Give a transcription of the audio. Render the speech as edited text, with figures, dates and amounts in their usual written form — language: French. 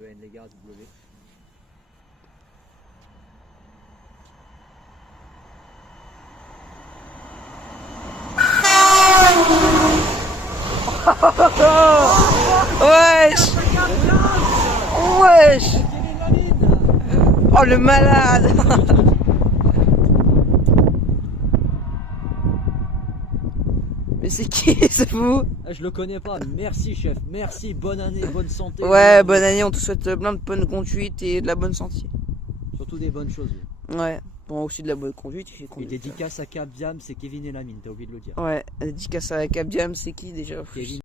les gars, W. Wesh. Wesh. Oh le malade. Mais c'est qui ce fou? Je le connais pas. Merci chef. Merci. Bonne année, bonne santé. Ouais, bonne année, on te souhaite plein de bonne conduite et de la bonne santé. Surtout des bonnes choses. Ouais, bon aussi de la bonne conduite. Et dédicace à Cap Diam, c'est Kevin et Lamine, t'as oublié de le dire. Ouais, dédicace à Cap Diam, c'est qui déjà? Kevin.